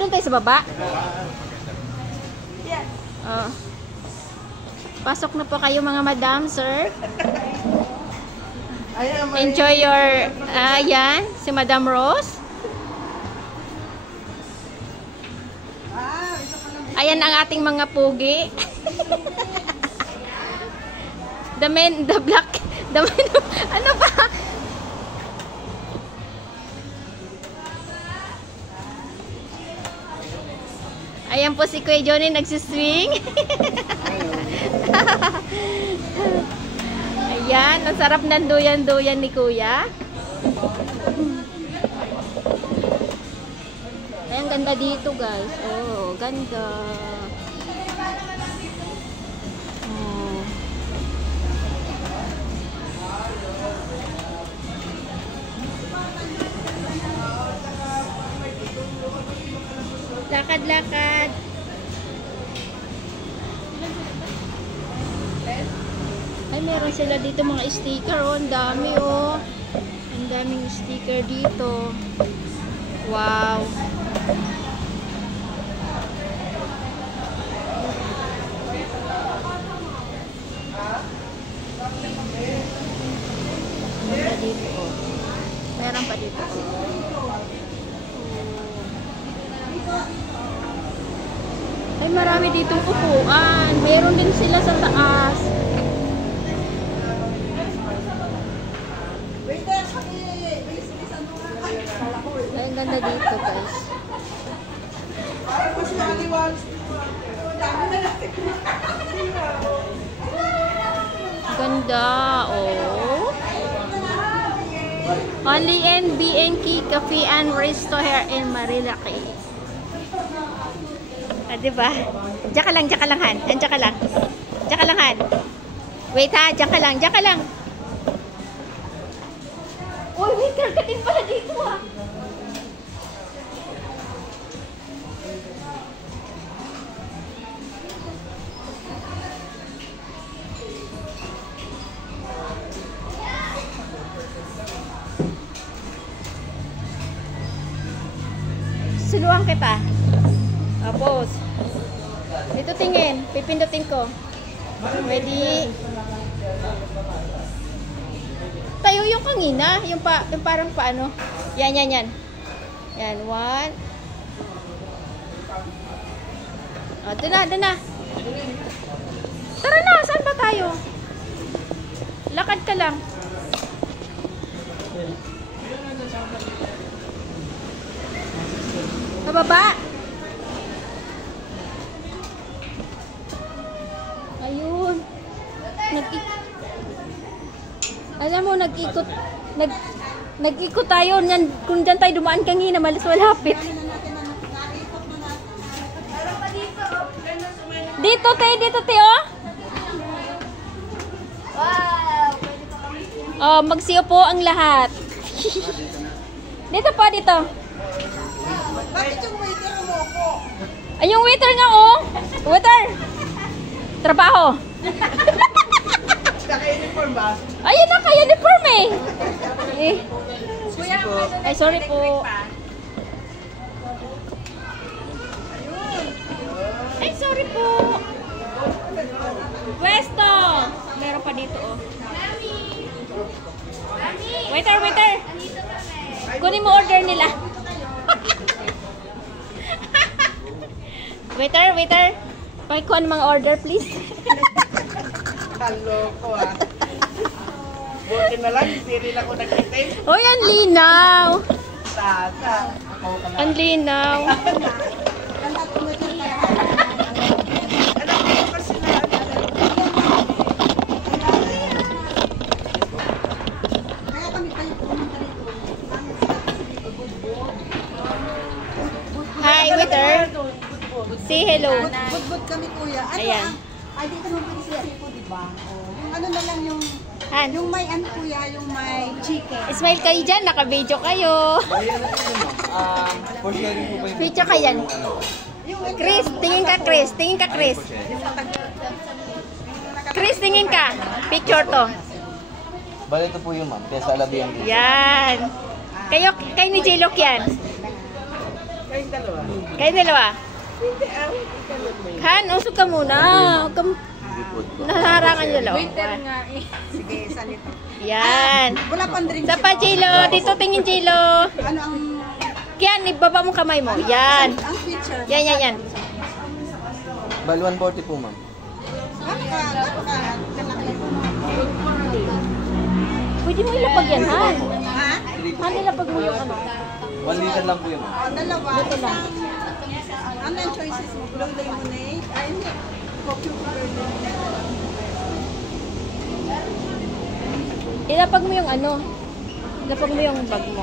doon tayo sa baba? Yes. Oh. Pasok na po kayo mga madam, sir. Enjoy your, yan, si Madam Rose. Ayan ang ating mga pugi. The men, the black, the men, ano ba? Ayan po si Kuya Johnny nagsiswing. Ayan, ang sarap ng duyan-duyan ni Kuya. Ayan, ganda dito guys. Oh, ganda. Oh. Lakad-lakad. Ay, meron sila dito mga sticker. Oh, ang dami oh. Ang daming sticker dito. Wow. Meron dito oh. Meron pa dito oh. Ay, marami ditong upuan. Meron din sila sa taas. Ay, ang ganda dito, guys. Ganda, oh. Only in B&K Cafe and Resto here in Marilaki. Ah, diba? Diyan ka lang, Han. Diyan ka lang. Diyan ka lang, Han. Wait ha, diyan ka lang, Uy, wait, ka din pala dito ha. Suluhan kita. Tapos, dito tingin. Pipindutin ko. Ready? Tayo yung kanina. Yung parang paano. Yan. Yan, 1. O, doon na. Tara na, saan ba tayo? Lakad ka lang. Pababa. Ayun. Alam mo, nag-ikot tayo. Kung dyan tayo dumaan kanina, malas malapit. Dito, te, oh. Wow. Oh, magsiyo po ang lahat. Dito po, dito. Bakit yung waiter mo ako? Ay, yung waiter nga, oh. Waiter. Trabaho. Naka-uniform ba? Ayun, naka-uniform eh. Ay, sorry po. Ay, sorry po. Pwesto. Meron pa dito, oh. Waiter. Kunin mo order nila. Waiter. Pakikuha ng mga order, please. Kaloko ah. Buti na lang, hindi rin ako nag-itim. Hoy, ang linaw. Tata. Ang linaw. Alam ko kasi na Hi, waiter. Say hello. Good kami kuya. Ano Ayan. Ay, dito naman pwede siya po, diba? Yung ano na lang yung Han. yung may ano kuya, yung may chicken. Smile kayo dyan. Naka-video kayo. For sharing po ba yung Video ka yan. Chris, tingin ka, Chris. Chris, tingin ka. Picture to. Bale, ito po yung ma'am. Kaya sa alabihan dito. Yan. Kayo ni J-Lock yan. Kayong dalawa. Kayo dalawa. Hindi, ikalot mo yun. Han, usog ka muna. Huwag kang naharangan yung dalawa. Sige, salito. Yan. Wala pang drink. Sa pa, Jilo. Dito tingin, Jilo. Ano ang Yan, ibaba mo kamay mo. Yan. ang picture? Yan. Bali 140 po, ma'am. Pwede mo ilapag yan, Han. Ha? Han, ilapag mo yung ano. 1 liter lang po yun, ma'am. O, dalawa. Dito lang. Ano ang choices mo? Blue lemonade? Ay, hindi. Coffee lemonade. Ilapag mo yung ano. Ilapag mo yung bag mo.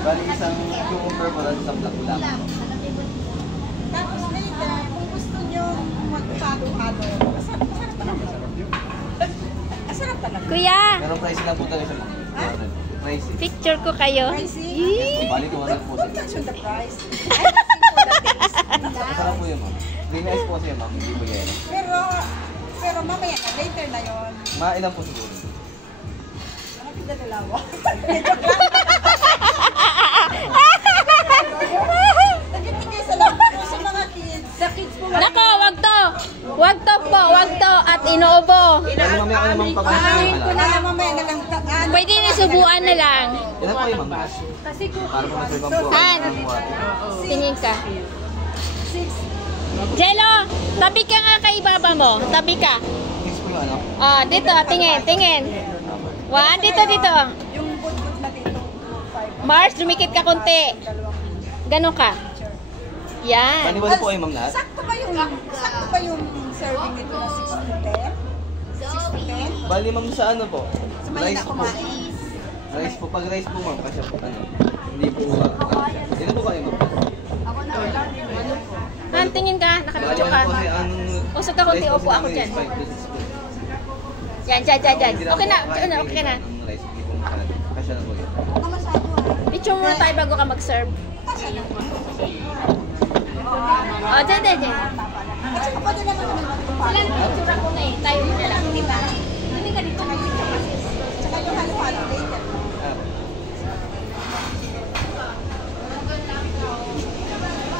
Bali isang cucumber po at isang black lang. Tapos later, kung gusto nyo magpalo-halo, masarap talaga. Masarap talaga. Kuya, Pero price lang po talaga siya, ma'am. Price. picture ko kayo. Pricey? Yee. Bali 200 po Don't siya. mention the price. I don't think for the taste. Masarap po yun, ma'am. Green ice po siya, ma'am. Hindi po yelo. Pero mamaya na, later na yon. Mailan po siguro. Mga pinadalawa. Nagibigay sa lang sa mga kids. Sa kids po. Nako, wag to. Wag to po, wag to. At inuubo. Bali mamaya ka namang Aanin ko na pag-asin lang mamaya na lang. Pwede na subuan na lang. Ilan po yung ma'am? Kasi kung Para po masulbang po. Han. Tingin ka. Jello, tabi ka nga kay baba mo. Tabi ka. Mix po yung ano? Ah, dito, tingin. One, dito. yung budbud na dito, 5. Mars, lumikit ka konti. Ganon ka. Bali Yan. wala po kayo, ma'am, lahat? Sakto ba yung serving nito na 6 to 10? 6 to 10? Bali ma'am sa ano po? Sa Manila Rice po. kumain. Rice po. Pag rice po, ma'am, kasi po ano, hindi po Ilan po kayo, ma'am? Han, tingin ka. Bali Nakabidyo ano ka. po siya, anong... Usog ka konti, rice po upo sa ako amin dyan. is 5 pieces po. Yan. Hindi Okay na, po kakain okay na. ng rice, hindi po makakain. Kasya na po yun. Picture muna tayo bago ka mag-serve. Oh, dyan. At saka pwede naman kami magpapalo. Sila na picture ko na eh. Tayo na lang, di ba? Hindi ka dito. Tsaka yung halo-halo later.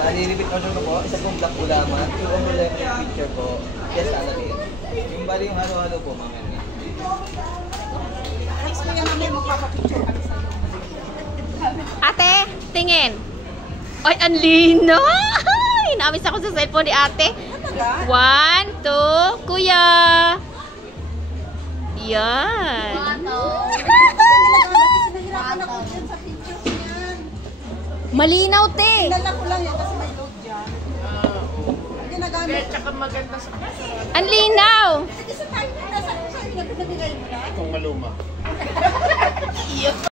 Nalilipit order ko po, isa pong black ulaman, yung umulay yung picture po, yes, alalin. Yung bali yung halo-halo po, ma'am. Yan nga. Next ko yan namin magpapapicture kami sa iyo. Ate, tingin. Ay, ang lino! Inamis ako sa cellphone ni ate. Talaga? 1, 2, kuya! Yan. Kasi nahirapan ako dyan sa pictures niyan. Malinaw, te. Kilala ko lang yan kasi may load dyan. Ginagamit. Kaya tsaka maganda sa Ang linaw. Sige sa time na nasa sa'yo na pinabigay mo na. kung maluma.